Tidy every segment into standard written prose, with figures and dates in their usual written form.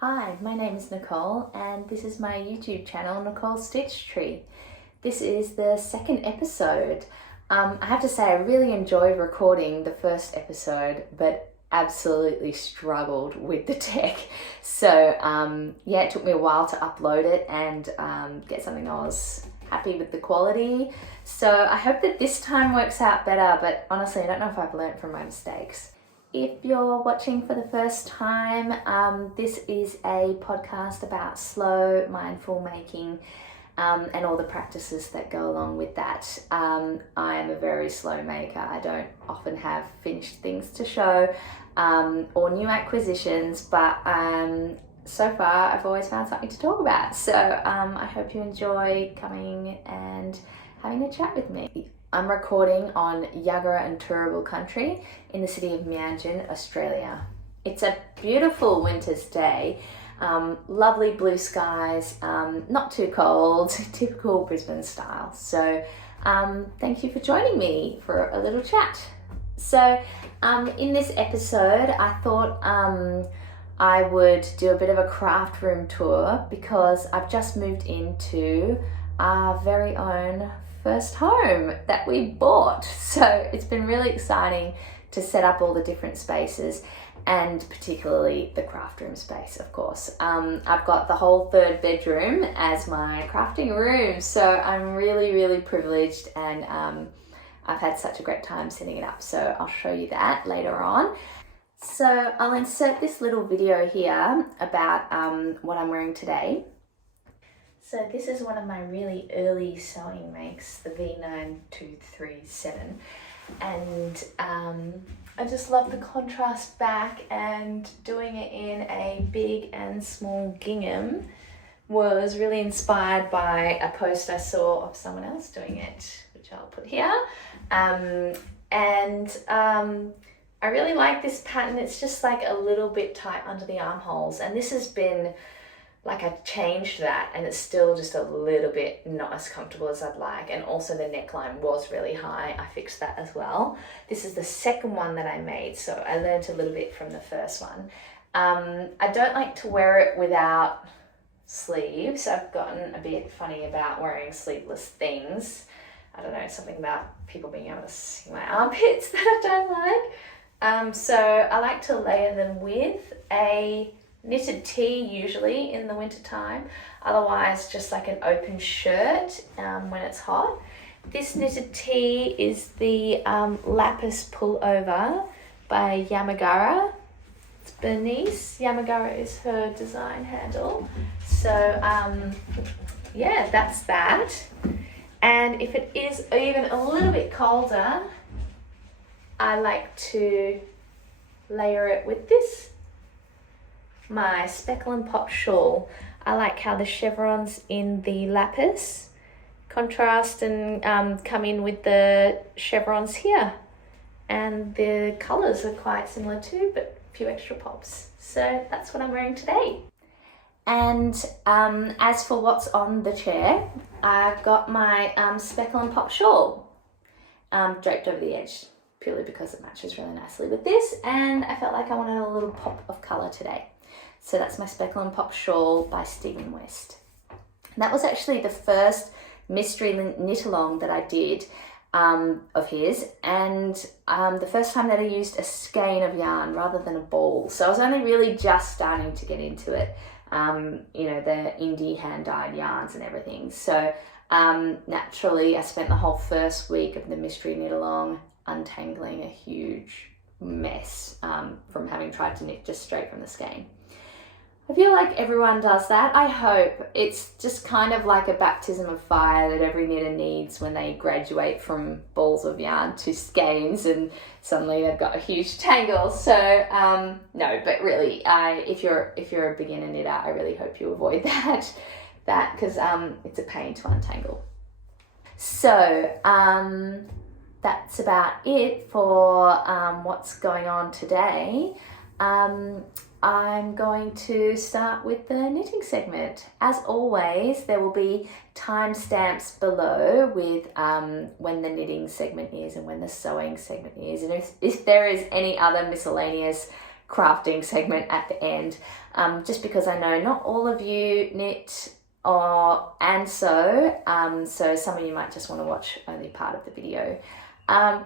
Hi, my name is Nicole and this is my YouTube channel, Nicole Stitchtree. This is the second episode. I have to say I really enjoyed recording the first episode, but absolutely struggled with the tech. So yeah, it took me a while to upload it and get something I was happy with the quality. So I hope that this time works out better, but honestly I don't know if I've learned from my mistakes. If you're watching for the first time, this is a podcast about slow, mindful making and all the practices that go along with that. I am a very slow maker. I don't often have finished things to show or new acquisitions, but so far I've always found something to talk about. So I hope you enjoy coming and having a chat with me. I'm recording on Yagara and Turrbal country in the city of Mianjin, Australia. It's a beautiful winter's day, lovely blue skies, not too cold, typical Brisbane style. So thank you for joining me for a little chat. So in this episode, I thought I would do a bit of a craft room tour because I've just moved into our very own first home that we bought. So it's been really exciting to set up all the different spaces and particularly the craft room space, of course. I've got the whole third bedroom as my crafting room. So I'm really privileged and I've had such a great time setting it up. So I'll show you that later on. So I'll insert this little video here about what I'm wearing today. So this is one of my really early sewing makes, the V9237, and I just love the contrast back, and doing it in a big and small gingham was really inspired by a post I saw of someone else doing it, which I'll put here. I really like this pattern. It's just like a little bit tight under the armholes, and this has been like I changed that and it's still just a little bit not as comfortable as I'd like. And also the neckline was really high. I fixed that as well. This is the second one that I made, so I learned a little bit from the first one. I don't like to wear it without sleeves. I've gotten a bit funny about wearing sleeveless things. I don't know, something about people being able to see my armpits that I don't like. So I like to layer them with a knitted tee usually in the winter time, otherwise just like an open shirt when it's hot. This knitted tee is the Lapis Pullover by Yamagara. It's Bernice. Yamagara is her design handle. So yeah, that's that. And if it is even a little bit colder, I like to layer it with this, my Speckle and Pop shawl. I like how the chevrons in the lapis contrast and come in with the chevrons here. And the colours are quite similar too, but a few extra pops. So that's what I'm wearing today. And as for what's on the chair, I've got my Speckle and Pop shawl draped over the edge, purely because it matches really nicely with this, and I felt like I wanted a little pop of colour today. So that's my Speckle and Pop shawl by Stephen West. That was actually the first mystery knit-along that I did of his, and the first time that I used a skein of yarn rather than a ball. So I was only really just starting to get into it, you know, the indie hand-dyed yarns and everything. So naturally I spent the whole first week of the mystery knit-along untangling a huge mess from having tried to knit just straight from the skein. I feel like everyone does that. I hope it's just kind of like a baptism of fire that every knitter needs when they graduate from balls of yarn to skeins and suddenly they've got a huge tangle. So no, but really, if you're a beginner knitter, I really hope you avoid that because it's a pain to untangle. So that's about it for what's going on today. I'm going to start with the knitting segment. As always, there will be timestamps below with when the knitting segment is and when the sewing segment is. And if there is any other miscellaneous crafting segment at the end, just because I know not all of you knit and sew, so some of you might just want to watch only part of the video.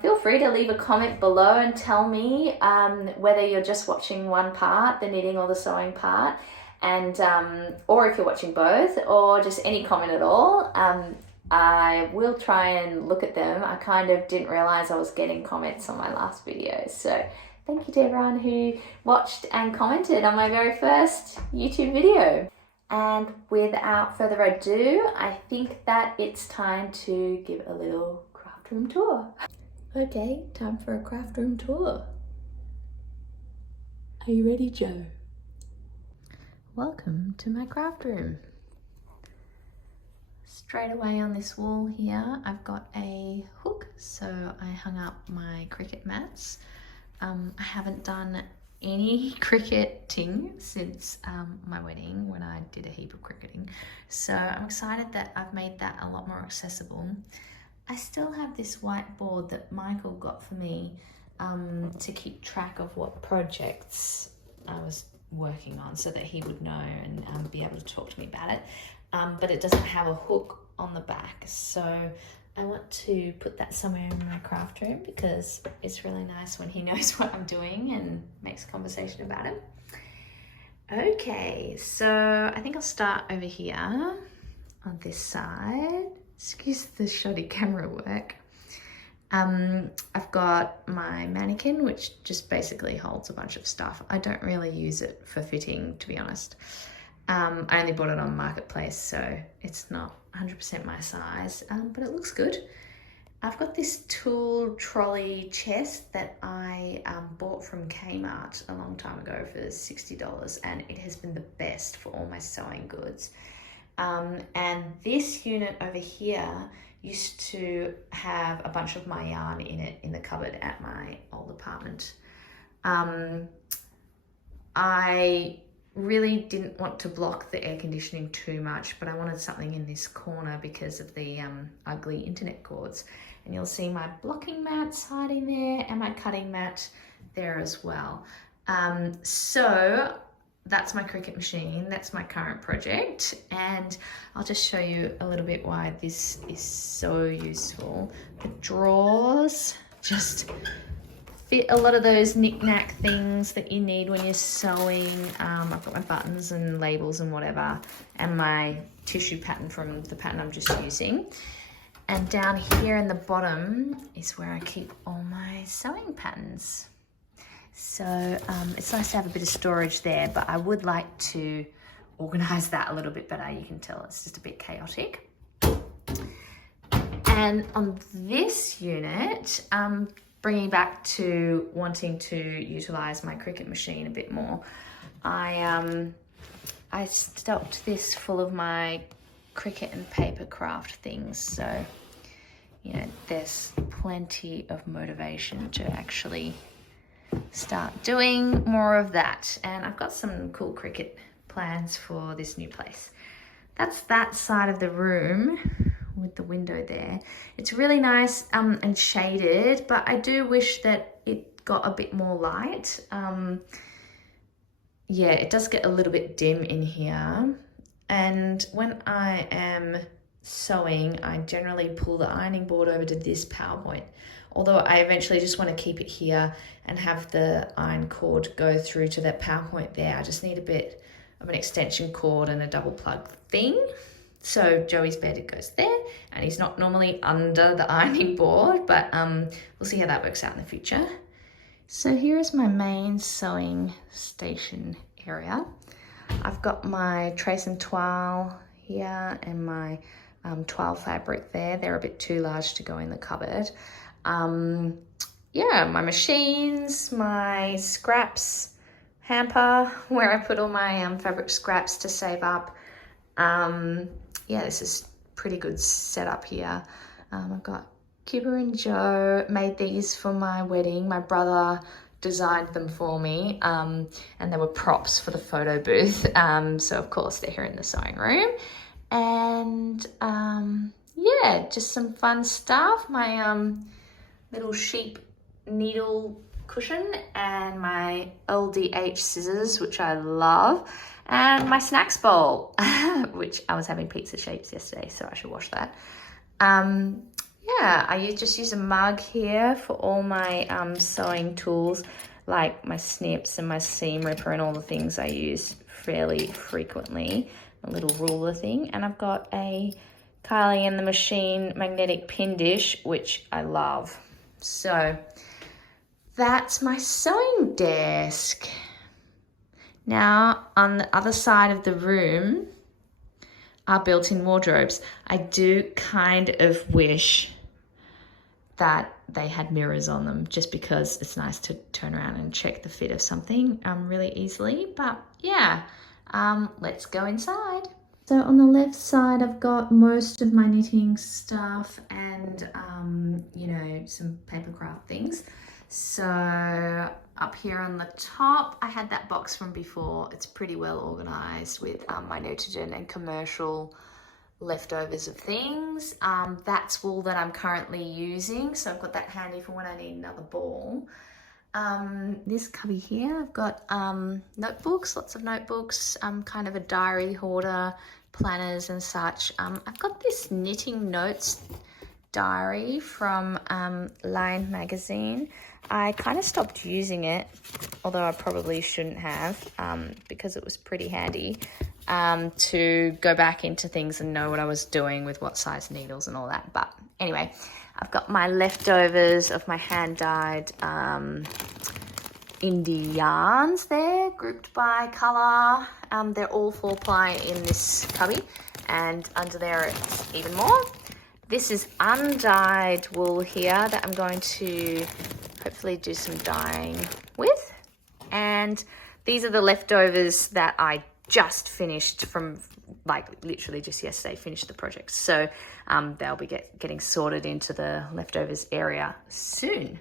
Feel free to leave a comment below and tell me whether you're just watching one part, the knitting or the sewing part, and or if you're watching both, or just any comment at all. I will try and look at them. I kind of didn't realize I was getting comments on my last video, so thank you to everyone who watched and commented on my very first YouTube video. And without further ado, I think that it's time to give a little craft room tour. Okay, time for a craft room tour. Are you ready, Joe? Welcome to my craft room. Straight away on this wall here, I've got a hook, so I hung up my cricket mats. I haven't done any cricketing since my wedding, when I did a heap of cricketing. So I'm excited that I've made that a lot more accessible. I still have this whiteboard that Michael got for me to keep track of what projects I was working on, so that he would know and be able to talk to me about it. But it doesn't have a hook on the back, so I want to put that somewhere in my craft room, because it's really nice when he knows what I'm doing and makes conversation about it. Okay, so I think I'll start over here on this side. Excuse the shoddy camera work. I've got my mannequin, which just basically holds a bunch of stuff. I don't really use it for fitting, to be honest. I only bought it on Marketplace, so it's not 100% my size, but it looks good. I've got this tool trolley chest that I bought from Kmart a long time ago for $60, and it has been the best for all my sewing goods. And this unit over here used to have a bunch of my yarn in it in the cupboard at my old apartment. I really didn't want to block the air conditioning too much, but I wanted something in this corner because of the ugly internet cords. And you'll see my blocking mats hiding there and my cutting mat there as well. So that's my Cricut machine. That's my current project. And I'll just show you a little bit why this is so useful. The drawers just fit a lot of those knick-knack things that you need when you're sewing. I've got my buttons and labels and whatever, and my tissue pattern from the pattern I'm just using. And down here in the bottom is where I keep all my sewing patterns. So it's nice to have a bit of storage there, but I would like to organize that a little bit better. You can tell it's just a bit chaotic. And on this unit, bringing back to wanting to utilize my Cricut machine a bit more, I stocked this full of my Cricut and paper craft things. So, you know, there's plenty of motivation to actually start doing more of that. And I've got some cool Cricut plans for this new place. That's that side of the room with the window there. It's really nice and shaded, but I do wish that it got a bit more light. Yeah, it does get a little bit dim in here. And when I am sewing, I generally pull the ironing board over to this PowerPoint. Although I eventually just want to keep it here and have the iron cord go through to that PowerPoint there. I just need a bit of an extension cord and a double plug thing. So Joey's bed, it goes there, and he's not normally under the ironing board, but we'll see how that works out in the future. So here is my main sewing station area. I've got my trace and toile here and my toile fabric there. They're a bit too large to go in the cupboard. Yeah, my machines, my scraps hamper where I put all my fabric scraps to save up. Yeah, this is pretty good setup here. I've got Cuba and Joe made these for my wedding. My brother designed them for me, and they were props for the photo booth. So of course they're here in the sewing room. And yeah, just some fun stuff. My little sheep needle cushion and my LDH scissors, which I love, and my snacks bowl, which I was having pizza shapes yesterday, so I should wash that. Yeah, I just use a mug here for all my sewing tools, like my snips and my seam ripper and all the things I use fairly frequently, a little ruler thing. And I've got a Kylie and the Machine magnetic pin dish, which I love. So that's my sewing desk. Now, on the other side of the room are built-in wardrobes. I do kind of wish that they had mirrors on them, just because it's nice to turn around and check the fit of something really easily. But yeah, let's go inside. So on the left side, I've got most of my knitting stuff and, you know, some paper craft things. So up here on the top, I had that box from before. It's pretty well organized with my Nutrigen and commercial leftovers of things. That's wool that I'm currently using, so I've got that handy for when I need another ball. This cubby here, I've got notebooks, lots of notebooks, kind of a diary hoarder, planners and such. I've got this knitting notes diary from Line magazine. I kind of stopped using it, although I probably shouldn't have, because it was pretty handy to go back into things and know what I was doing with what size needles and all that. But anyway, I've got my leftovers of my hand-dyed indie yarns there, grouped by colour. They're all 4-ply in this cubby, and under there it's even more. This is undyed wool here that I'm going to hopefully do some dyeing with. And these are the leftovers that I just finished from, like, literally just yesterday, finished the project. So they'll be getting sorted into the leftovers area soon.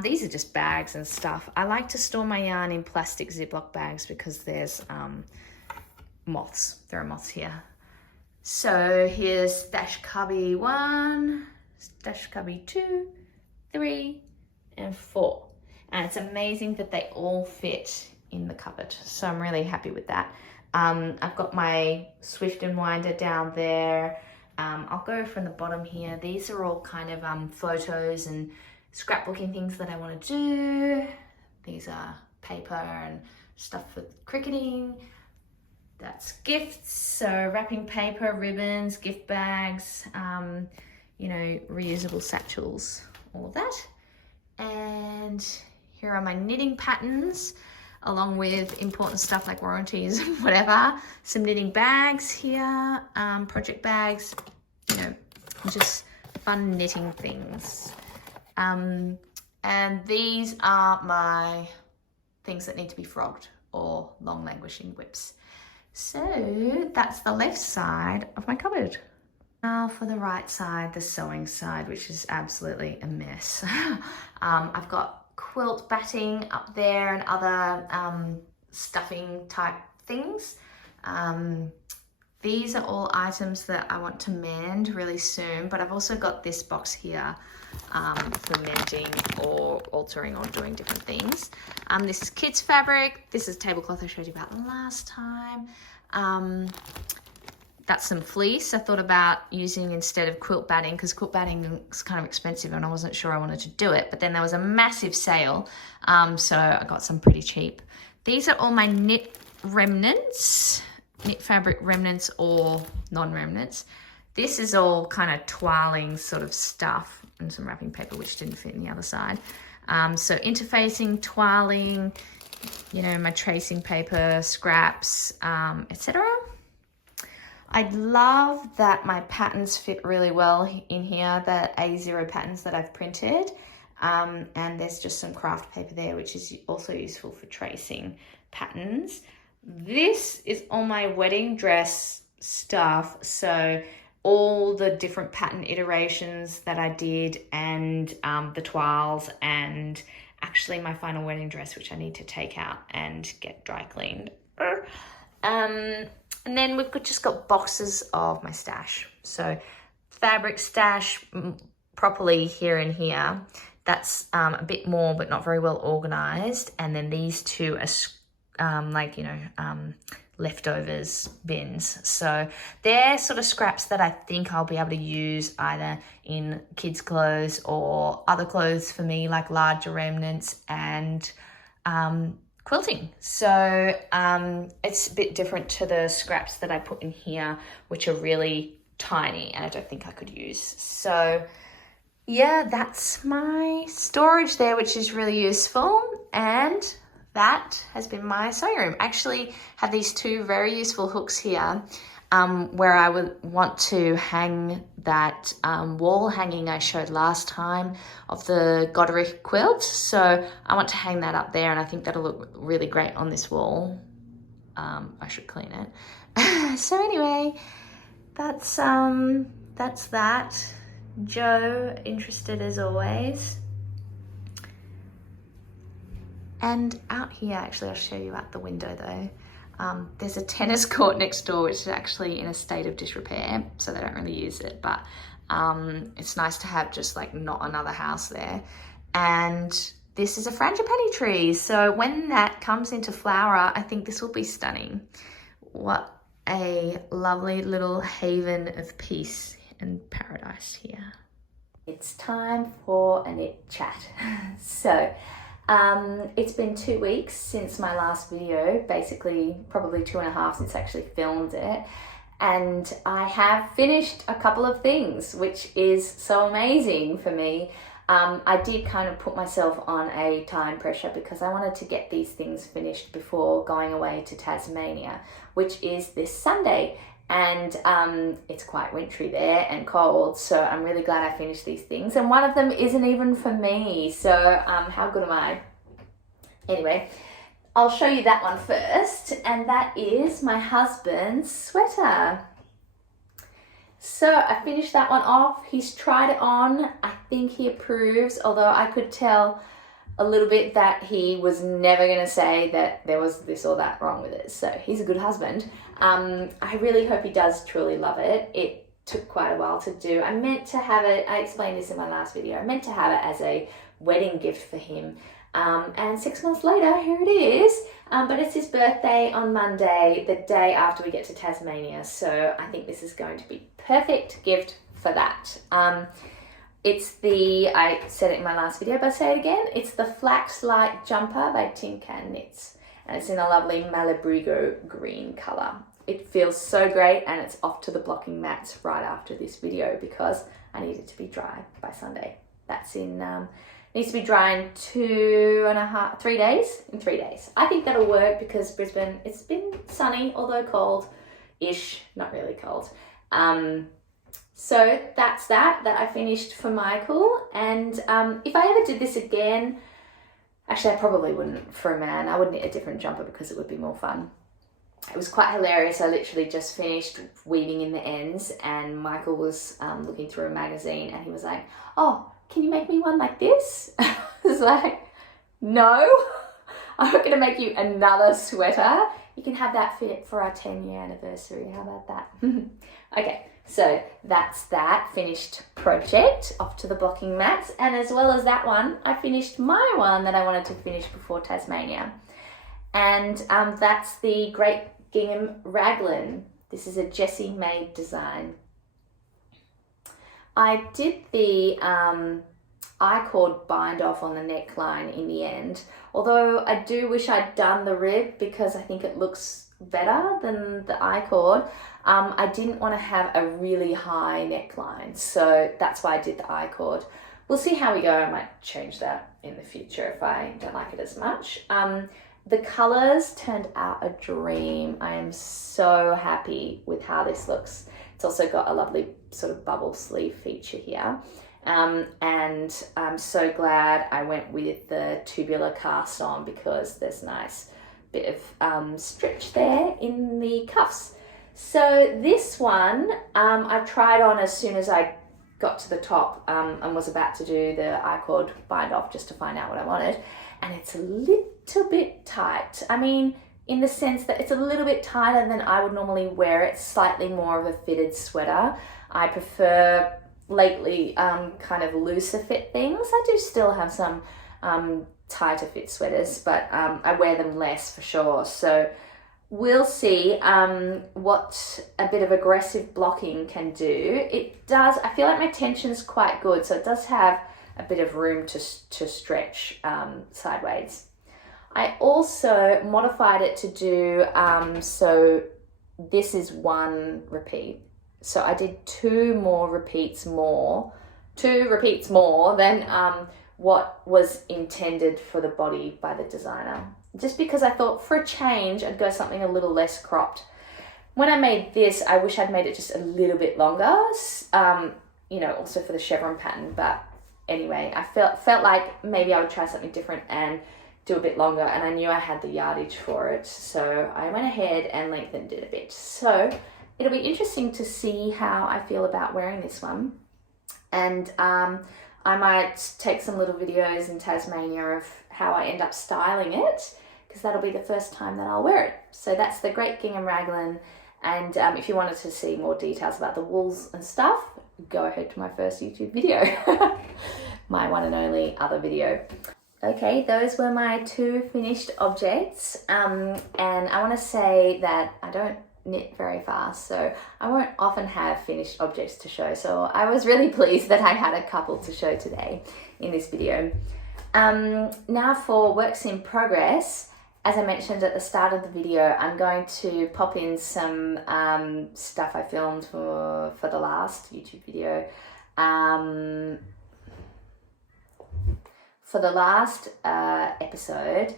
These are just bags and stuff. I like to store my yarn in plastic Ziploc bags because there's moths. There are moths here. So here's stash cubby 1, stash cubby 2, 3, and 4. And it's amazing that they all fit in the cupboard. So I'm really happy with that. I've got my Swift and Winder down there. I'll go from the bottom here. These are all kind of photos and scrapbooking things that I want to do. These are paper and stuff for cricketing. That's gifts, so wrapping paper, ribbons, gift bags, you know, reusable satchels, all of that. And here are my knitting patterns, along with important stuff like warranties and whatever. Some knitting bags here, project bags, you know, just fun knitting things. And these are my things that need to be frogged or long languishing whips. So that's the left side of my cupboard. Now for the right side, the sewing side, which is absolutely a mess. I've got quilt batting up there and other stuffing type things. These are all items that I want to mend really soon, but I've also got this box here for mending or altering or doing different things. This is kids fabric. This is tablecloth I showed you about last time. That's some fleece I thought about using instead of quilt batting, because quilt batting is kind of expensive and I wasn't sure I wanted to do it, but then there was a massive sale, so I got some pretty cheap. These are all my knit remnants, knit fabric remnants or non-remnants. This is all kind of toiling sort of stuff and some wrapping paper which didn't fit in the other side. So interfacing, toiling, you know, my tracing paper, scraps, etc. I love that my patterns fit really well in here, the A0 patterns that I've printed. And there's just some craft paper there, which is also useful for tracing patterns. This is all my wedding dress stuff. So all the different pattern iterations that I did, and the toiles, and actually my final wedding dress, which I need to take out and get dry cleaned. And then we've just got boxes of my stash. So fabric stash properly here and here. That's a bit more, but not very well organized. And then these two are like, you know, leftovers bins. So they're sort of scraps that I think I'll be able to use either in kids' clothes or other clothes for me, like larger remnants and quilting. So it's a bit different to the scraps that I put in here, which are really tiny and I don't think I could use. So yeah, that's my storage there, which is really useful. And that has been my sewing room. I actually have these two very useful hooks here where I would want to hang that wall hanging I showed last time of the Goderic quilt. So I want to hang that up there and I think that'll look really great on this wall. I should clean it. So anyway, that's that. Joe, interested as always. And out here, actually, I'll show you out the window though. There's a tennis court next door, which is actually in a state of disrepair, so they don't really use it, but it's nice to have just like not another house there. And this is a frangipani tree, so when that comes into flower, I think this will be stunning. What a lovely little haven of peace and paradise here. It's time for a knit chat. So it's been 2 weeks since my last video, basically probably 2.5 since I actually filmed it, and I have finished a couple of things, which is so amazing for me. I did kind of put myself on a time pressure because I wanted to get these things finished before going away to Tasmania, which is this Sunday. And it's quite wintry there and cold, so I'm really glad I finished these things. And one of them isn't even for me, so how good am I? Anyway, I'll show you that one first, and that is my husband's sweater. So I finished that one off. He's tried it on. I think he approves, although I could tell a little bit that he was never going to say that there was this or that wrong with it. So he's a good husband. I really hope he does truly love it. It took quite a while to do. I meant to have it, I explained this in my last video, I meant to have it as a wedding gift for him. And 6 months later, here it is. But it's his birthday on Monday, the day after we get to Tasmania. So I think this is going to be perfect gift for that. It's the, I said it in my last video, but I'll say it again. It's the Flax Light Jumper by Tin Can Knits. And it's in a lovely Malabrigo green colour. It feels so great, and it's off to the blocking mats right after this video because I need it to be dry by Sunday. That's in, needs to be dry in 3 days. In 3 days. I think that'll work because Brisbane, it's been sunny, although cold-ish, not really cold. So that's that I finished for Michael. And if I ever did this again, actually I probably wouldn't for a man. I would knit a different jumper because it would be more fun. It was quite hilarious. I literally just finished weaving in the ends and Michael was looking through a magazine and he was like, oh, can you make me one like this? I was like, no, I'm not going to make you another sweater. You can have that fit for our 10-year anniversary. How about that? Okay, so that's that finished project, off to the blocking mats. And as well as that one, I finished my one that I wanted to finish before Tasmania. And that's the Great Gingham Raglan. This is a Jessie made design. I did the I-cord bind off on the neckline in the end, although I do wish I'd done the rib because I think it looks better than the I-cord. I didn't want to have a really high neckline, so that's why I did the I-cord. We'll see how we go. I might change that in the future if I don't like it as much. The colours turned out a dream. I am so happy with how this looks. It's also got a lovely sort of bubble sleeve feature here. And I'm so glad I went with the tubular cast on because there's a nice bit of stretch there in the cuffs. So this one I tried on as soon as I got to the top and was about to do the I-cord bind off just to find out what I wanted. And it's a little bit tight. I mean, in the sense that it's a little bit tighter than I would normally wear it, slightly more of a fitted sweater. I prefer lately kind of looser fit things. I do still have some tighter fit sweaters, but I wear them less for sure. So we'll see what a bit of aggressive blocking can do. It does, I feel like my tension is quite good, so it does have a bit of room to stretch sideways. I also modified it to do, so this is 1 repeat. So I did 2 repeats more than what was intended for the body by the designer. Just because I thought for a change, I'd go something a little less cropped. When I made this, I wish I'd made it just a little bit longer, you know, also for the chevron pattern. But anyway, I felt like maybe I would try something different and do a bit longer, and I knew I had the yardage for it. So I went ahead and lengthened it a bit. So it'll be interesting to see how I feel about wearing this one. And I might take some little videos in Tasmania of how I end up styling it, because that'll be the first time that I'll wear it. So that's the Great Gingham Raglan. And if you wanted to see more details about the wools and stuff, go ahead to my first YouTube video, my one and only other video. Okay, those were my 2 finished objects. And I want to say that I don't knit very fast, so I won't often have finished objects to show. So I was really pleased that I had a couple to show today in this video. Now for works in progress. As I mentioned at the start of the video, I'm going to pop in some stuff I filmed for the last YouTube video. For the last episode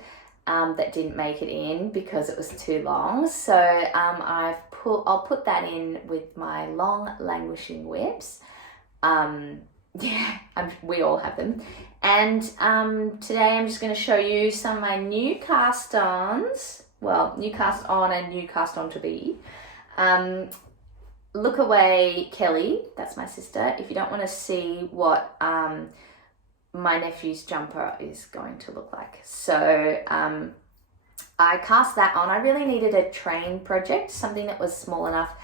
that didn't make it in because it was too long. So I'll put that in with my long languishing whips. We all have them. And today I'm just going to show you some of my new cast-ons. Well, new cast-on and new cast-on to be. Look away, Kelly. That's my sister. If you don't want to see what my nephew's jumper is going to look like. So I cast that on. I really needed a train project, something that was small enough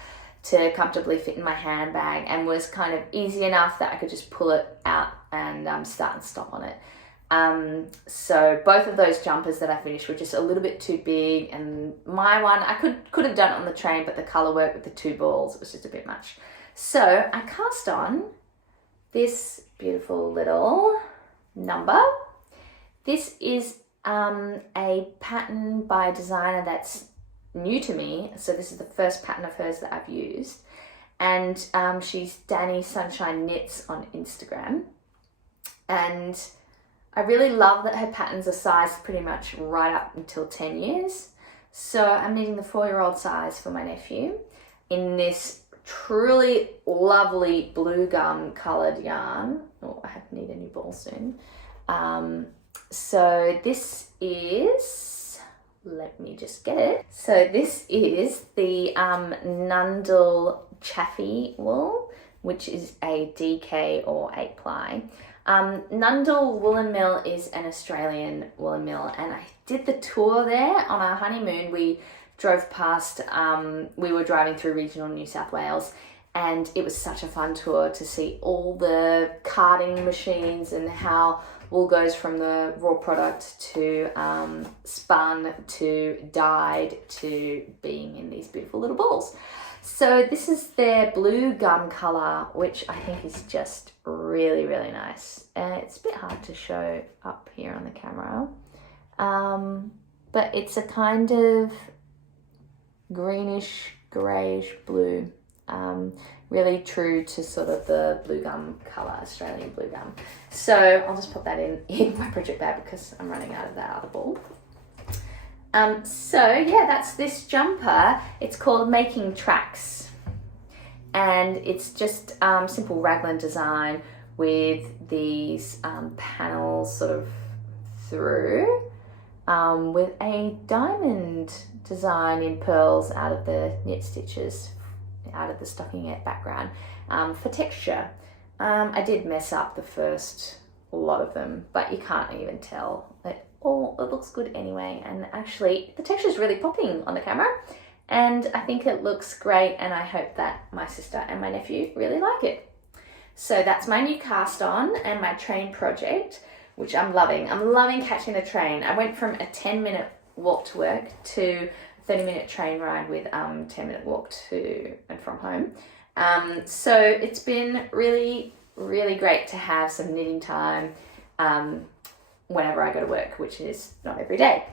to comfortably fit in my handbag and was kind of easy enough that I could just pull it out and start and stop on it. So both of those jumpers that I finished were just a little bit too big, and my one, I could have done it on the train, but the colour work with the 2 balls, it was just a bit much. So I cast on this beautiful little number. This is a pattern by a designer that's new to me, so this is the first pattern of hers that I've used, and she's Danny Sunshine Knits on Instagram, and I really love that her patterns are sized pretty much right up until 10 years. So I'm knitting the 4-year-old size for my nephew in this truly lovely blue gum coloured yarn. Oh, I need a new ball soon. So this is, let me just get it. So this is the Nundle Chaffee wool, which is a DK or 8-ply. Nundle Woolen Mill is an Australian woolen mill, and I did the tour there on our honeymoon. We drove past, we were driving through regional New South Wales, and it was such a fun tour to see all the carding machines and how wool goes from the raw product to spun to dyed to being in these beautiful little balls. So this is their blue gum colour, which I think is just really, really nice. It's a bit hard to show up here on the camera, but it's a kind of greenish, greyish blue, really true to sort of the blue gum colour, Australian blue gum. So I'll just put that in my project bag because I'm running out of that other ball. So yeah, that's this jumper. It's called Making Tracks, and it's just simple raglan design with these panels sort of through, with a diamond design in pearls out of the knit stitches, out of the stockingette background, for texture. I did mess up the first lot of them, but you can't even tell. It looks good anyway, and actually the texture is really popping on the camera, and I think it looks great, and I hope that my sister and my nephew really like it. So that's my new cast on and my train project, which I'm loving. I'm loving catching the train. I went from a 10-minute walk to work to a 30-minute train ride with 10-minute walk to and from home. So it's been really, really great to have some knitting time whenever I go to work, which is not every day.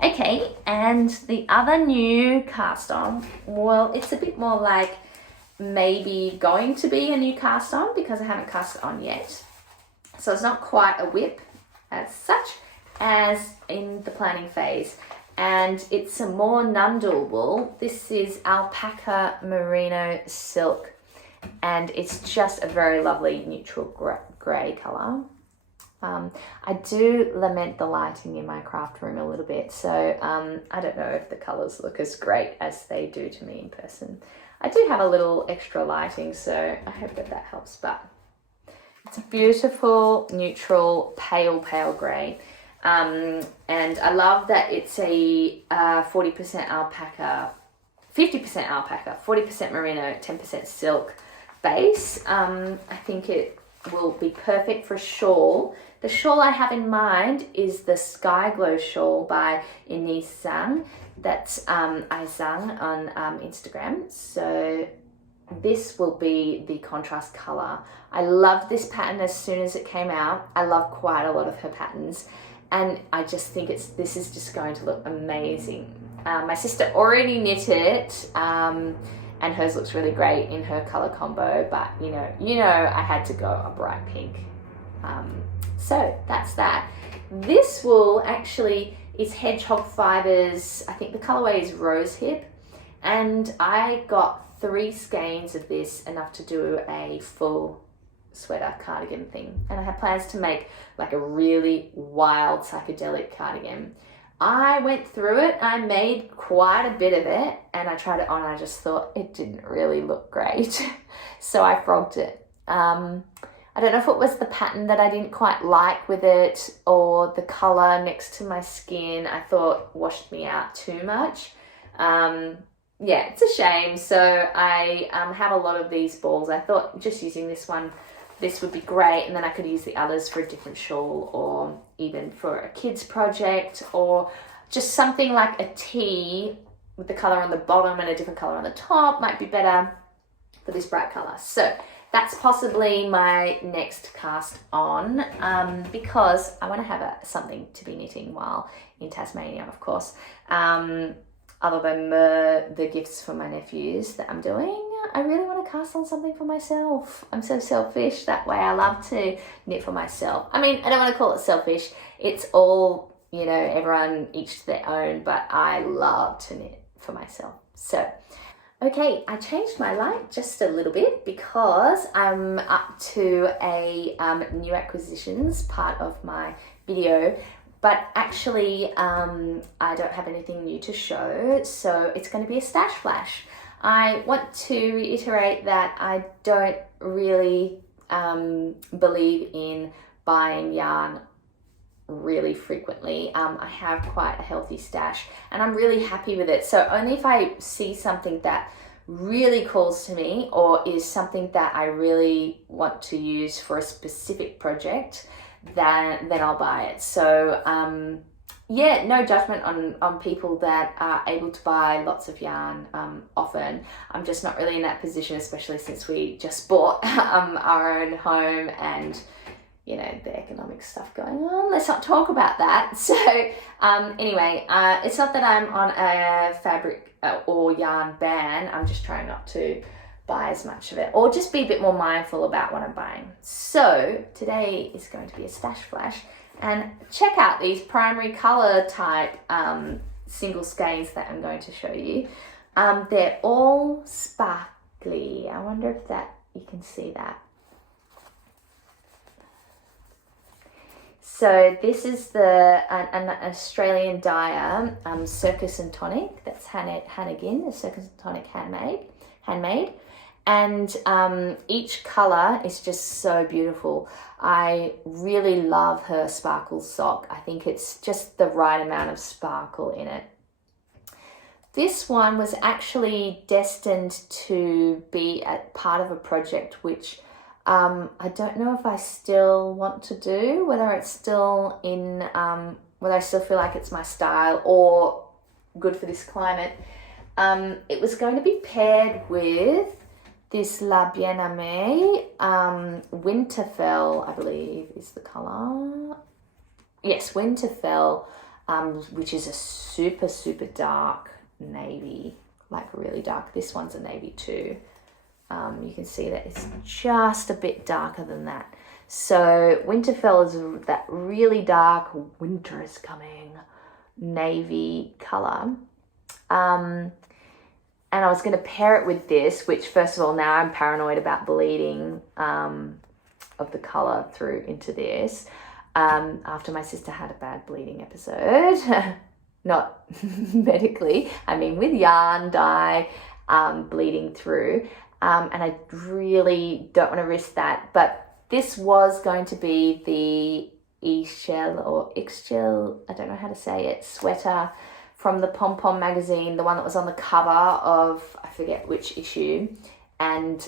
Okay, and the other new cast on, well, it's a bit more like maybe going to be a new cast on because I haven't cast it on yet. So it's not quite a whip as such as in the planning phase. And it's some more Nundle wool. This is alpaca merino silk, and it's just a very lovely neutral grey colour. I do lament the lighting in my craft room a little bit, so I don't know if the colours look as great as they do to me in person. I do have a little extra lighting, so I hope that helps, but it's a beautiful, neutral, pale grey. And I love that it's a 40% alpaca, 50% alpaca, 40% merino, 10% silk base. I think it will be perfect for a shawl. The shawl I have in mind is the Sky Glow shawl by Inese Zhang. That's Aizang on Instagram. So this will be the contrast color. I loved this pattern as soon as it came out. I love quite a lot of her patterns, and I just think this is just going to look amazing. My sister already knit it, and hers looks really great in her color combo, but you know I had to go a bright pink. So that's that. This wool actually is hedgehog fibers. I think the colorway is rose hip, and I got 3 skeins of this, enough to do a full sweater cardigan thing, and I have plans to make like a really wild psychedelic cardigan. I went through it, I made quite a bit of it, and I tried it on and I just thought it didn't really look great. So I frogged it. I don't know if it was the pattern that I didn't quite like with it, or the color next to my skin I thought washed me out too much. Yeah, it's a shame. So I have a lot of these balls. I thought just using this would be great, and then I could use the others for a different shawl, or even for a kid's project, or just something like a tee with the color on the bottom and a different color on the top might be better for this bright color. So that's possibly my next cast on, because I want to have something to be knitting while in Tasmania, of course. Other than the gifts for my nephews that I'm doing, I really want to cast on something for myself. I'm so selfish that way. I love to knit for myself. I mean, I don't want to call it selfish. It's all, everyone each to their own, but I love to knit for myself. So, okay, I changed my light just a little bit because I'm up to a new acquisitions part of my video. But actually, I don't have anything new to show, so it's going to be a stash flash. I want to reiterate that I don't really believe in buying yarn really frequently. I have quite a healthy stash, and I'm really happy with it. So only if I see something that really calls to me, or is something that I really want to use for a specific project, then I'll buy it. So yeah, no judgment on people that are able to buy lots of yarn often. I'm just not really in that position, especially since we just bought our own home, and the economic stuff going on. Let's not talk about that. So anyway, it's not that I'm on a fabric or yarn ban. I'm just trying not to buy as much of it, or just be a bit more mindful about what I'm buying. So today is going to be a stash flash, and check out these primary color type single skeins that I'm going to show you. They're all sparkly. I wonder if you can see that. So this is an Australian dyer, Circus and Tonic. That's Hannigan, the Circus and Tonic handmade. And each colour is just so beautiful. I really love her sparkle sock. I think it's just the right amount of sparkle in it. This one was actually destined to be a part of a project which I don't know if I still want to do, whether it's still in, whether I still feel like it's my style or good for this climate. It was going to be paired with this La Bien-Aimée, Winterfell, I believe is the colour. Yes, Winterfell, which is a super, super dark navy, like really dark. This one's a navy too. You can see that it's just a bit darker than that. So Winterfell is that really dark, winter is coming, navy colour. And I was going to pair it with this, which first of all, now I'm paranoid about bleeding of the colour through into this. After my sister had a bad bleeding episode, not medically, I mean with yarn dye bleeding through. And I really don't want to risk that. But this was going to be the Ixchel or Ixchel, I don't know how to say it, sweater from the Pom Pom magazine, the one that was on the cover of, I forget which issue, and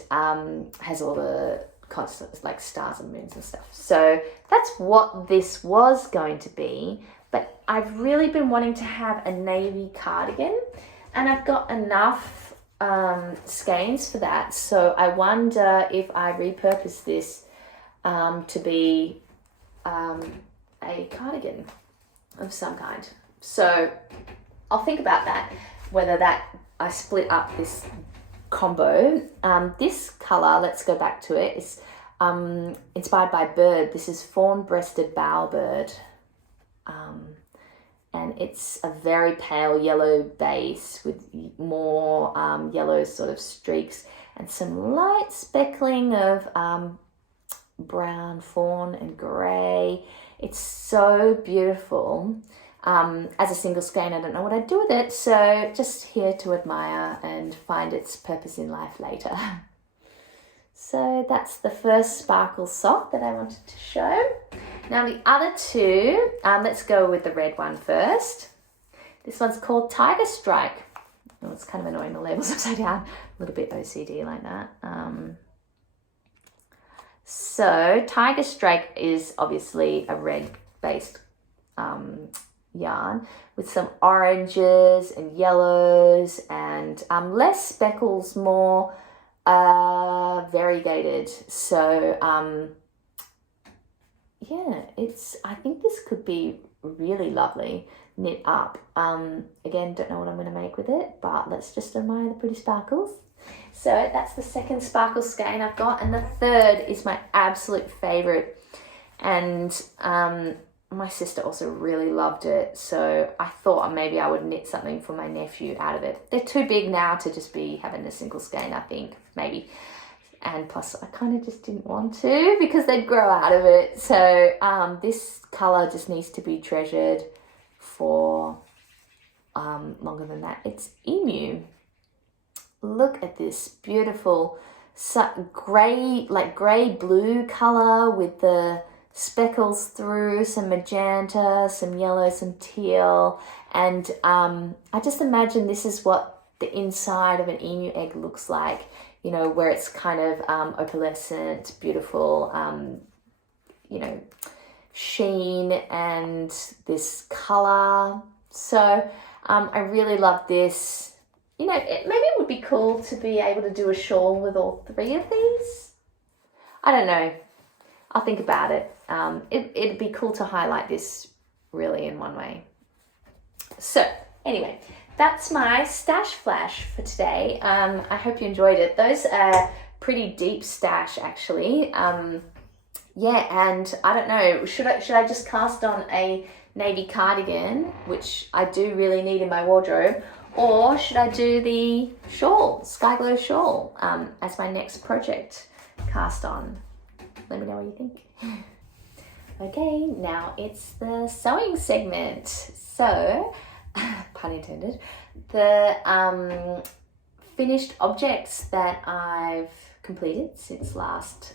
has all the constants like stars and moons and stuff. So that's what this was going to be. But I've really been wanting to have a navy cardigan, and I've got enough skeins for that. So I wonder if I repurpose this to be a cardigan of some kind. So I'll think about that, whether that I split up this combo. This colour, let's go back to it, is inspired by bird. This is fawn-breasted bowerbird. And it's a very pale yellow base with more yellow sort of streaks and some light speckling of brown, fawn and grey. It's so beautiful. As a single skein, I don't know what I'd do with it, so just here to admire and find its purpose in life later. So that's the first sparkle sock that I wanted to show. Now the other two, let's go with the red one first. This one's called Tiger Strike. Oh, it's kind of annoying, the label's upside down. A little bit OCD like that. So Tiger Strike is obviously a red-based yarn with some oranges and yellows and less speckles, more variegated. So yeah, I think this could be really lovely knit up. Again, don't know what I'm going to make with it, but let's just admire the pretty sparkles. So that's the second sparkle skein I've got, and the third is my absolute favorite, and my sister also really loved it, so I thought maybe I would knit something for my nephew out of it. They're too big now to just be having a single skein, I think, maybe. And plus I kind of just didn't want to because they'd grow out of it. So this colour just needs to be treasured for longer than that. It's Emu. Look at this beautiful grey, like grey-blue colour with the speckles through, some magenta, some yellow, some teal, and I just imagine this is what the inside of an emu egg looks like, you know, where it's kind of opalescent, beautiful, you know, sheen and this colour. So I really love this. You know, maybe it would be cool to be able to do a shawl with all three of these. I don't know. I'll think about it. It'd be cool to highlight this really in one way. So anyway, that's my stash flash for today. I hope you enjoyed it. Those are pretty deep stash actually. Yeah, and I don't know, should I just cast on a navy cardigan, which I do really need in my wardrobe, or should I do the shawl, Sky Glow shawl, as my next project cast on? Let me know what you think. Okay, now it's the sewing segment. So, pun intended, the finished objects that I've completed since last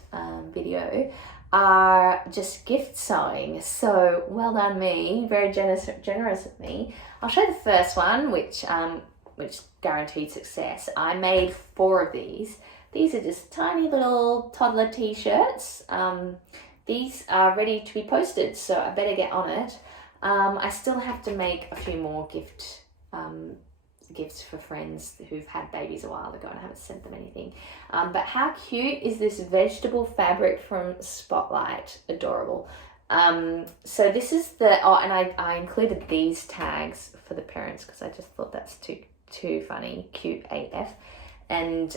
video are just gift sewing. So well done me, very generous of me. I'll show the first one, which guaranteed success. I made 4 of these. These are just tiny little toddler t-shirts. These are ready to be posted, so I better get on it. I still have to make a few more gifts for friends who've had babies a while ago and I haven't sent them anything. But how cute is this vegetable fabric from Spotlight? Adorable. So this is the, and I included these tags for the parents because I just thought that's too funny, cute AF. And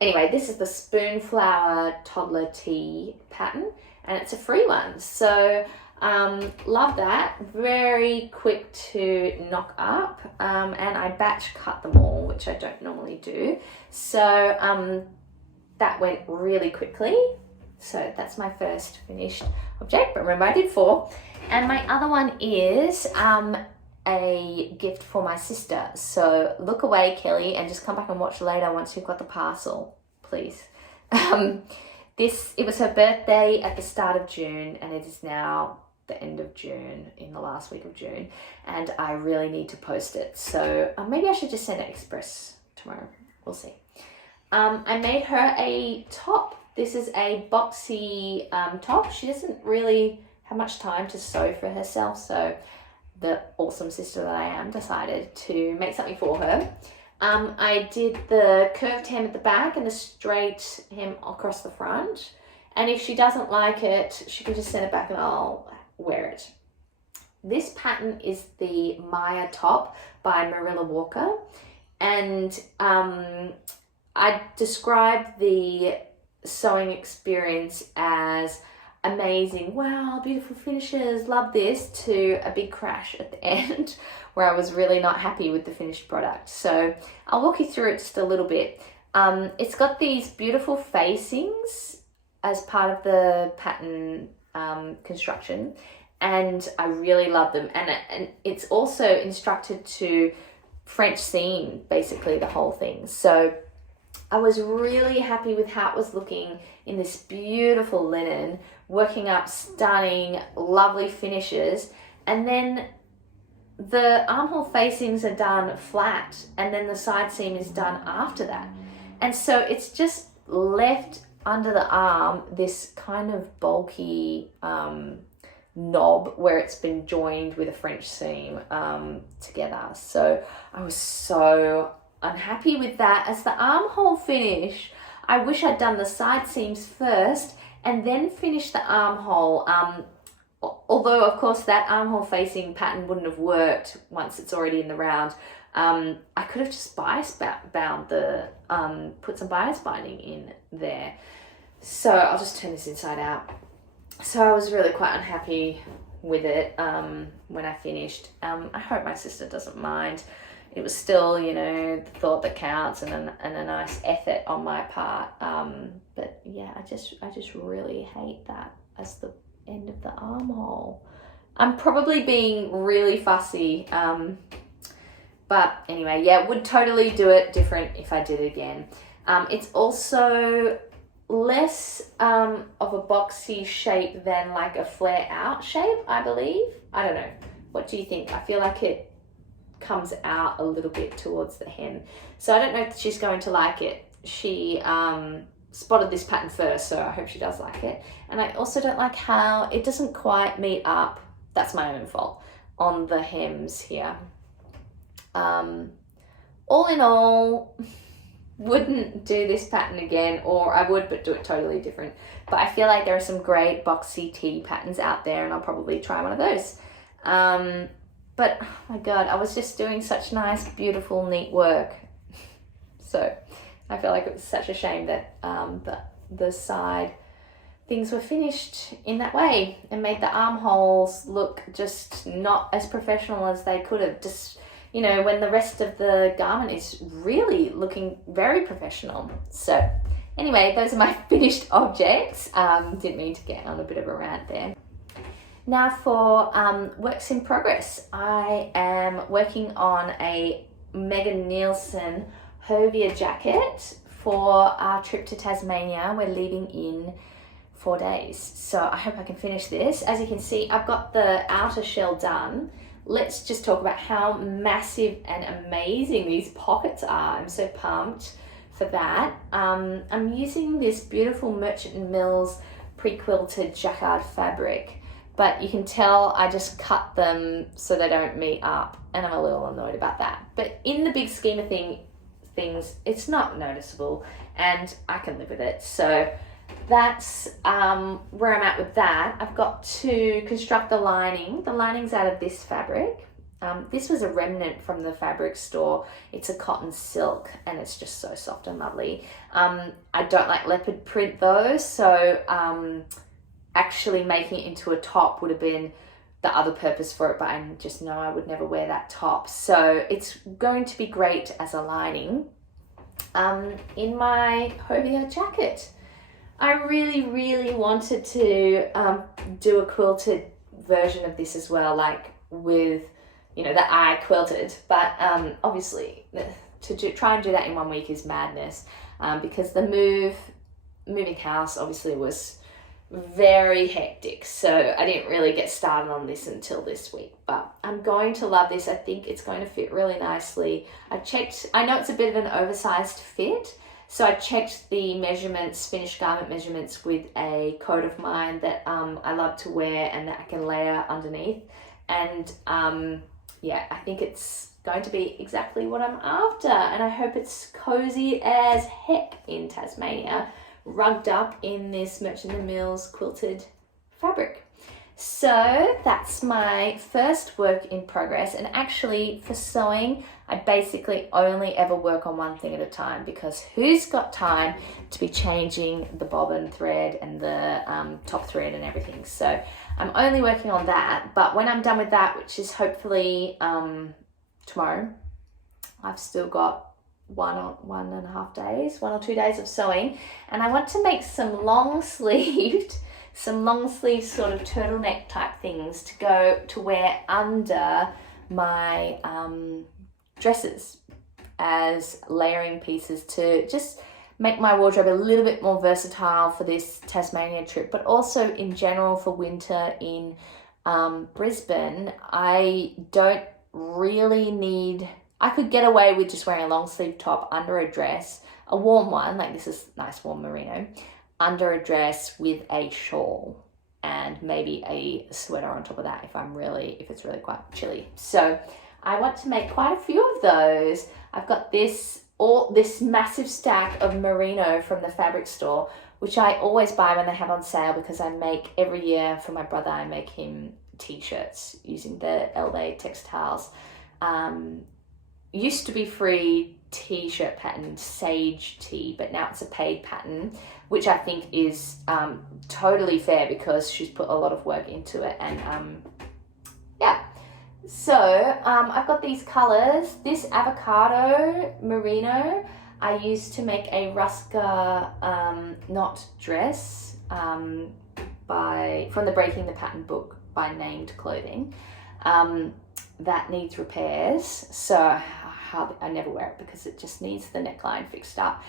anyway, this is the Spoonflower Toddler Tee pattern, and it's a free one. So love that. Very quick to knock up, and I batch cut them all, which I don't normally do. So that went really quickly. So that's my first finished object, but remember I did 4. And my other one is a gift for my sister. So look away, Kelly, and just come back and watch later once you've got the parcel, please. It was her birthday at the start of June, and it is now the end of June, in the last week of June, and I really need to post it. So maybe I should just send it express tomorrow. We'll see. I made her a top. This is a boxy top. She doesn't really have much time to sew for herself, so the awesome sister that I am decided to make something for her. I did the curved hem at the back and the straight hem across the front. And if she doesn't like it, she can just send it back and I'll wear it. This pattern is the Maya top by Marilla Walker. And I described the sewing experience as amazing, wow, beautiful finishes, love this, to a big crash at the end where I was really not happy with the finished product. So I'll walk you through it just a little bit. It's got these beautiful facings as part of the pattern construction, and I really love them. And it's also instructed to French seam, basically the whole thing. So I was really happy with how it was looking in this beautiful linen, working up stunning, lovely finishes. And then the armhole facings are done flat, and then the side seam is done after that. And so it's just left under the arm this kind of bulky knob where it's been joined with a French seam together. So I was so unhappy with that as the armhole finish. I wish I'd done the side seams first and then finished the armhole. Although of course that armhole facing pattern wouldn't have worked once it's already in the round. I could have just bias bound the, put some bias binding in there. So I'll just turn this inside out. So I was really quite unhappy with it when I finished. I hope my sister doesn't mind. It was still, you know, the thought that counts and a nice effort on my part. But yeah, I just really hate that as the end of the armhole. I'm probably being really fussy. But anyway, yeah, would totally do it different if I did it again. It's also less of a boxy shape than like a flare out shape, I believe. I don't know. What do you think? I feel like it comes out a little bit towards the hem. So I don't know if she's going to like it. She spotted this pattern first, so I hope she does like it. And I also don't like how it doesn't quite meet up, that's my own fault, on the hems here. All in all, wouldn't do this pattern again, or I would, but do it totally different. But I feel like there are some great boxy tee patterns out there, and I'll probably try one of those. But oh my God, I was just doing such nice, beautiful, neat work. So I feel like it was such a shame that the side things were finished in that way and made the armholes look just not as professional as they could have. Just, you know, when the rest of the garment is really looking very professional. So anyway, those are my finished objects. Didn't mean to get on a bit of a rant there. Now for works in progress. I am working on a Megan Nielsen Hovia jacket for our trip to Tasmania. We're leaving in 4 days. So I hope I can finish this. As you can see, I've got the outer shell done. Let's just talk about how massive and amazing these pockets are. I'm so pumped for that. I'm using this beautiful Merchant & Mills pre-quilted jacquard fabric, but you can tell I just cut them so they don't meet up, and I'm a little annoyed about that. But in the big scheme of things, it's not noticeable, and I can live with it. So that's where I'm at with that. I've got to construct the lining. The lining's out of this fabric. This was a remnant from the fabric store. It's a cotton silk, and it's just so soft and lovely. I don't like leopard print though, so actually making it into a top would have been the other purpose for it, but I just know I would never wear that top. So it's going to be great as a lining in my Hovia jacket. I really, really wanted to do a quilted version of this as well, like with, you know, that I quilted, but obviously try and do that in 1 week is madness, because the moving house obviously was very hectic, so I didn't really get started on this until this week, but I'm going to love this. I think it's going to fit really nicely. I know it's a bit of an oversized fit, so I checked the measurements, finished garment measurements, with a coat of mine that I love to wear and that I can layer underneath, and yeah, I think it's going to be exactly what I'm after, and I hope it's cozy as heck in Tasmania, rugged up in this Merchant & Mills quilted fabric. So that's my first work in progress, and actually for sewing, I basically only ever work on one thing at a time, because who's got time to be changing the bobbin thread and the top thread and everything? So I'm only working on that, but when I'm done with that, which is hopefully tomorrow, I've still got 1.5 days, 1 or 2 days of sewing, and I want to make some long sleeved sort of turtleneck type things to go to wear under my dresses as layering pieces, to just make my wardrobe a little bit more versatile for this Tasmania trip, but also in general for winter in Brisbane. I don't really need, I could get away with just wearing a long sleeve top under a dress, a warm one, like this is nice warm merino, under a dress with a shawl and maybe a sweater on top of that if it's really quite chilly. So I want to make quite a few of those. I've got this massive stack of merino from the fabric store, which I always buy when they have on sale, because I make every year for my brother, I make him t-shirts using the LA textiles. Used to be free t-shirt pattern, Sage Tea, but now it's a paid pattern, which I think is totally fair, because she's put a lot of work into it. And yeah, so I've got these colors. This avocado merino I used to make a Rusker knot dress from the Breaking the Pattern book by Named Clothing. That needs repairs, so I never wear it because it just needs the neckline fixed up.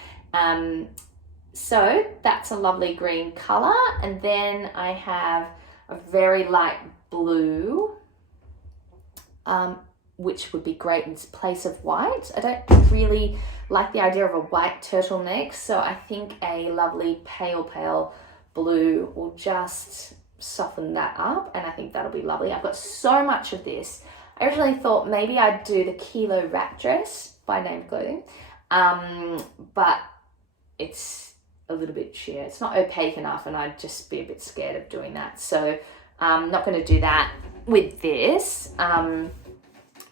So that's a lovely green color, and then I have a very light blue, which would be great in place of white. I don't really like the idea of a white turtleneck, so I think a lovely pale blue will just soften that up, and I think that'll be lovely. I've got so much of this. I originally thought maybe I'd do the Kilo wrap dress by Named Clothing, but it's a little bit sheer. It's not opaque enough, and I'd just be a bit scared of doing that. So I'm not going to do that with this.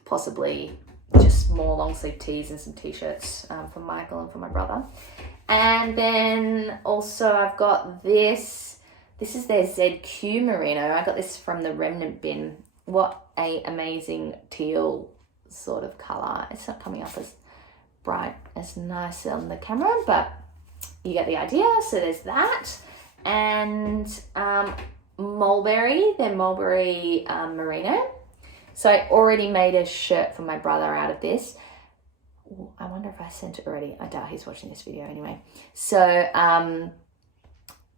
Possibly just more long sleeve tees and some t-shirts for Michael and for my brother. And then also I've got this. This is their ZQ merino. I got this from the remnant bin. What a amazing teal sort of color. It's not coming up as bright as nice on the camera, but you get the idea. So there's that. And mulberry, their mulberry merino. So I already made a shirt for my brother out of this. Ooh, I wonder if I sent it already. I doubt he's watching this video anyway. So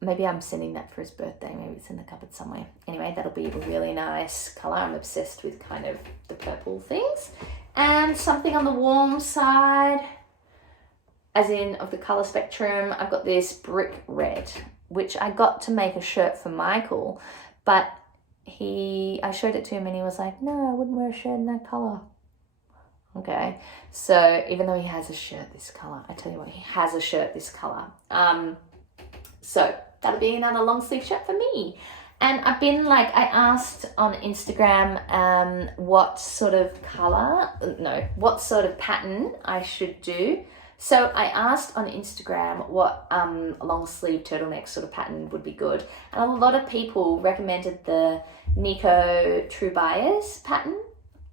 maybe I'm sending that for his birthday. Maybe it's in the cupboard somewhere. Anyway, that'll be a really nice color. I'm obsessed with kind of the purple things. And something on the warm side. as in of the color spectrum, I've got this brick red, which I got to make a shirt for Michael, but I showed it to him and he was like, no, I wouldn't wear a shirt in that color. Okay, so even though he has a shirt this color, I tell you what, he has a shirt this color. So that'll be another long sleeve shirt for me. And I've been like, I asked on Instagram what sort of pattern I should do. So I asked on Instagram what long sleeve turtleneck sort of pattern would be good. And a lot of people recommended the Nicole Stitchtree pattern,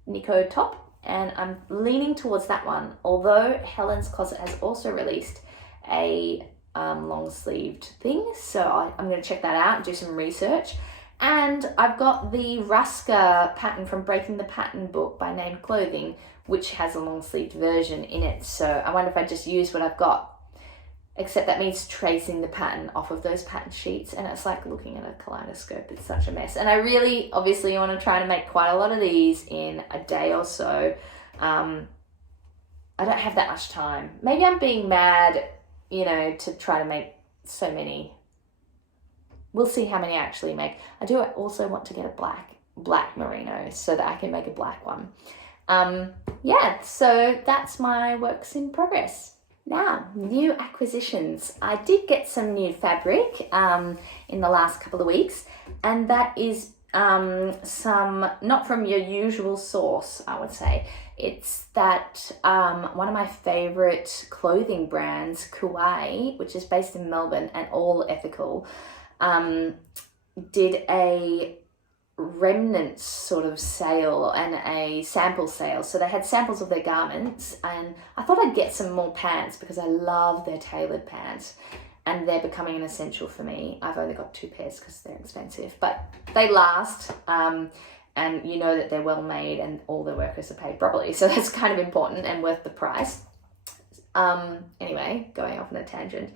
Nicole top. And I'm leaning towards that one. Although Helen's Closet has also released a long sleeved thing. So I'm going to check that out and do some research. And I've got the Ruska pattern from Breaking the Pattern book by Named Clothing, which has a long sleeved version in it. So I wonder if I just use what I've got. Except that means tracing the pattern off of those pattern sheets, and it's like looking at a kaleidoscope. It's such a mess. And I really obviously want to try to make quite a lot of these in a day or so. I don't have that much time. Maybe I'm being mad, to try to make so many. We'll see how many I actually make. I do also want to get a black merino so that I can make a black one. So that's my works in progress. Now, new acquisitions. I did get some new fabric in the last couple of weeks, and that is some, not from your usual source, I would say. It's that one of my favorite clothing brands, Kauai, which is based in Melbourne and all ethical, did a remnants sort of sale and a sample sale. So they had samples of their garments, and I thought I'd get some more pants because I love their tailored pants and they're becoming an essential for me. I've only got 2 pairs because they're expensive, but they last, and you know that they're well made and all the workers are paid properly. So that's kind of important and worth the price. Anyway, going off on a tangent.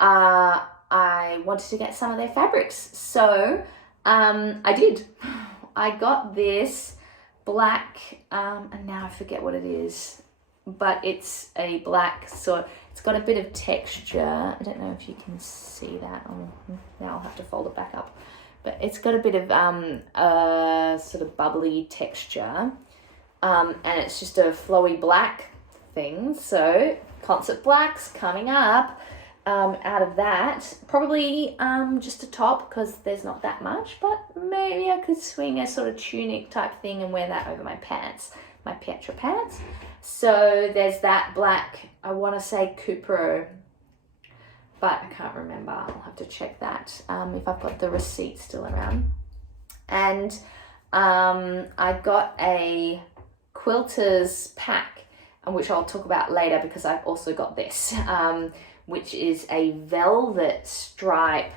I wanted to get some of their fabrics. So I did. I got this black, and now I forget what it is, but it's a black sort. It's got a bit of texture. I don't know if you can see that. Now I'll have to fold it back up. But it's got a bit of sort of bubbly texture, and it's just a flowy black thing. So concert blacks coming up. Out of that, probably just a top because there's not that much, but maybe I could swing a sort of tunic type thing and wear that over my pants, my Pietra pants. So there's that black, I want to say Cupro, but I can't remember. I'll have to check that if I've got the receipt still around. And I got a quilter's pack, which I'll talk about later because I've also got this. Which is a velvet stripe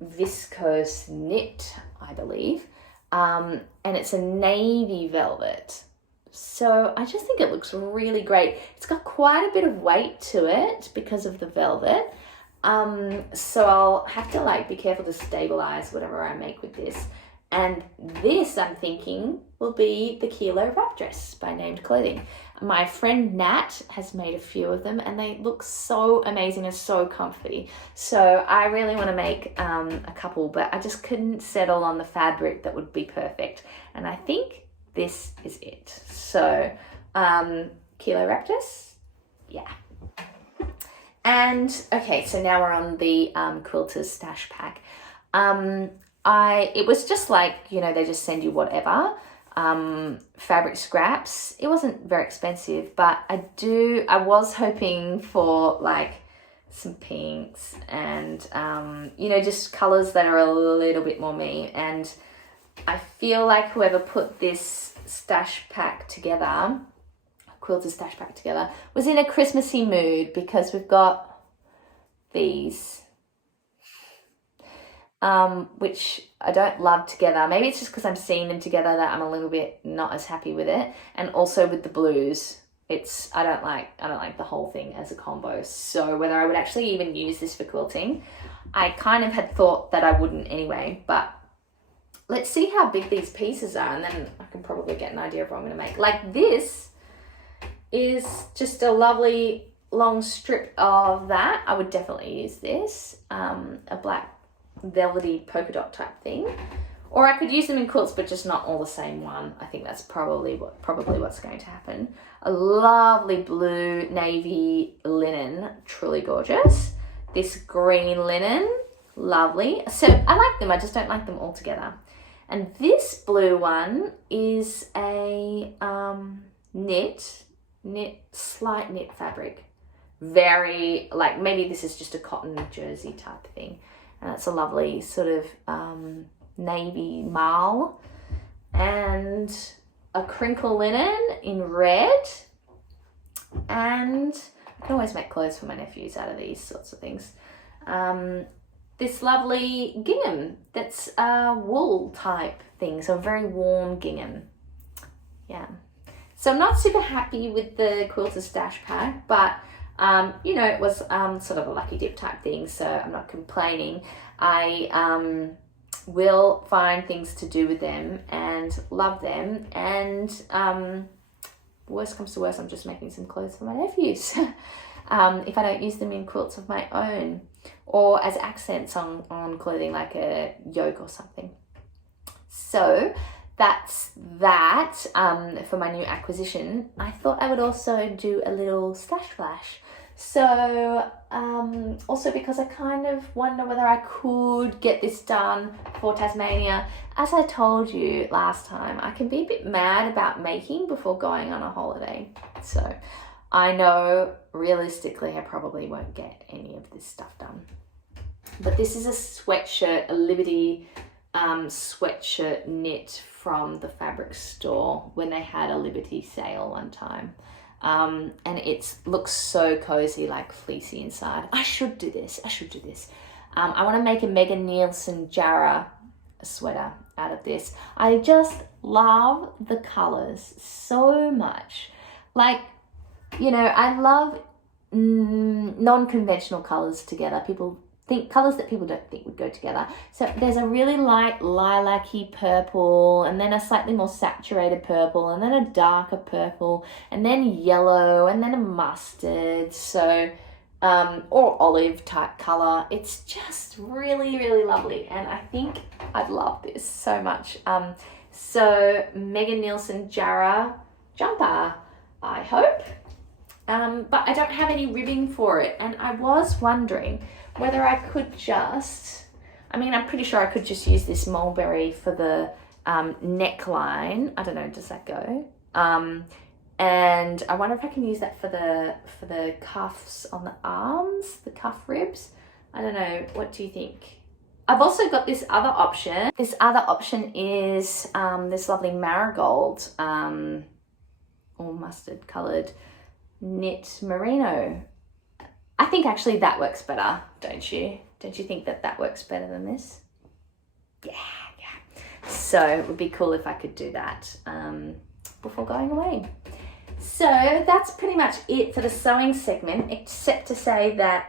viscose knit, I believe. And it's a navy velvet. So I just think it looks really great. It's got quite a bit of weight to it because of the velvet. So I'll have to be careful to stabilize whatever I make with this. And this, I'm thinking, will be the Kilo wrap dress by Named Clothing. My friend Nat has made a few of them and they look so amazing and so comfy. So I really want to make a couple, but I just couldn't settle on the fabric that would be perfect. And I think this is it. So Kilo wrap dress, yeah. And okay, so now we're on the quilter's stash pack. It was just they just send you whatever. Fabric scraps. It wasn't very expensive, but I was hoping for some pinks and just colors that are a little bit more me. And I feel like whoever put this stash pack together, quilter stash pack together, was in a Christmassy mood because we've got these which I don't love together. Maybe it's just because I'm seeing them together that I'm a little bit not as happy with it. And also with the blues, I don't like the whole thing as a combo. So whether I would actually even use this for quilting, I kind of had thought that I wouldn't anyway. But let's see how big these pieces are, and then I can probably get an idea of what I'm going to make. This is just a lovely long strip of that, I would definitely use this, a black velvety polka dot type thing. Or I could use them in quilts, but just not all the same one. I think that's probably what's going to happen. A lovely blue navy linen, truly gorgeous. This green linen, lovely. So I like them, I just don't like them all together. And this blue one is a slight knit fabric. Very, like, maybe this is just a cotton jersey type thing. And it's a lovely sort of navy marl. And a crinkle linen in red. And I can always make clothes for my nephews out of these sorts of things. This lovely gingham that's a wool type thing, so a very warm gingham. Yeah. So I'm not super happy with the Quilter Stash Pack, but you know, it was sort of a lucky dip type thing, so I'm not complaining. I will find things to do with them and love them, and worst comes to worst, I'm just making some clothes for my nephews. If I don't use them in quilts of my own, or as accents on clothing like a yoke or something. So that's that for my new acquisition. I thought I would also do a little stash flash. So also because I kind of wonder whether I could get this done for Tasmania. As I told you last time, I can be a bit mad about making before going on a holiday. So I know realistically I probably won't get any of this stuff done. But this is a sweatshirt, a Liberty sweatshirt knit from the fabric store when they had a Liberty sale one time. And it looks so cozy, like fleecy inside. I should do this. I want to make a Megan Nielsen Jarrah sweater out of this. I just love the colors so much. Like, you know, I love non-conventional colors together. People think colors that people don't think would go together. So there's a really light lilac-y purple, and then a slightly more saturated purple, and then a darker purple, and then yellow, and then a mustard. So or olive type color. It's just really, really lovely, and I think I'd love this so much. So Megan Nielsen Jarrah jumper, I hope. But I don't have any ribbing for it, and I was wondering whether I could just, I mean, I'm pretty sure I could just use this mulberry for the neckline. I don't know, does that go? And I wonder if I can use that for the cuffs on the arms, the cuff ribs. I don't know, what do you think? I've also got this other option. This other option is this lovely marigold or mustard coloured knit merino. I think actually that works better, don't you? Don't you think that works better than this? Yeah. So it would be cool if I could do that before going away. So that's pretty much it for the sewing segment, except to say that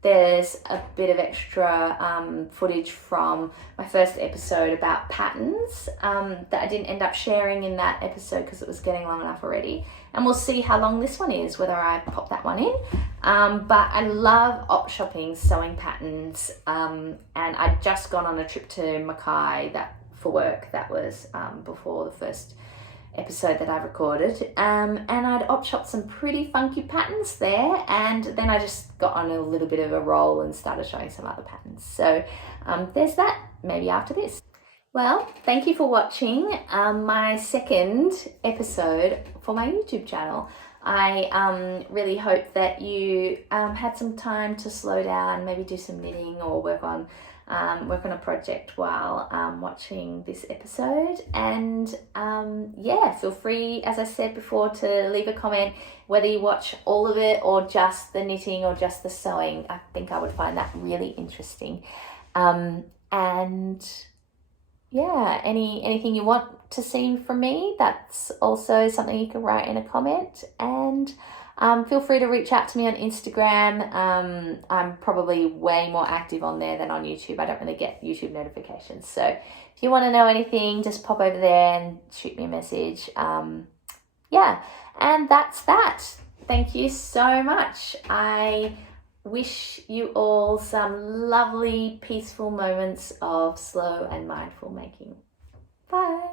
there's a bit of extra footage from my first episode about patterns that I didn't end up sharing in that episode because it was getting long enough already. And we'll see how long this one is, whether I pop that one in. But I love op shopping sewing patterns, and I'd just gone on a trip to Mackay for work. That was before the first episode that I recorded, and I'd op shop some pretty funky patterns there, and then I just got on a little bit of a roll and started showing some other patterns. So there's that, maybe after this. Well, thank you for watching my second episode for my YouTube channel. I really hope that you had some time to slow down, maybe do some knitting or work on a project while watching this episode. And yeah, feel free, as I said before, to leave a comment whether you watch all of it or just the knitting or just the sewing. I think I would find that really interesting. And yeah, anything you want to see from me, that's also something you can write in a comment. And feel free to reach out to me on Instagram. I'm probably way more active on there than on YouTube. I don't really get YouTube notifications. So if you want to know anything, just pop over there and shoot me a message. Yeah, and that's that. Thank you so much. I wish you all some lovely, peaceful moments of slow and mindful making. Bye.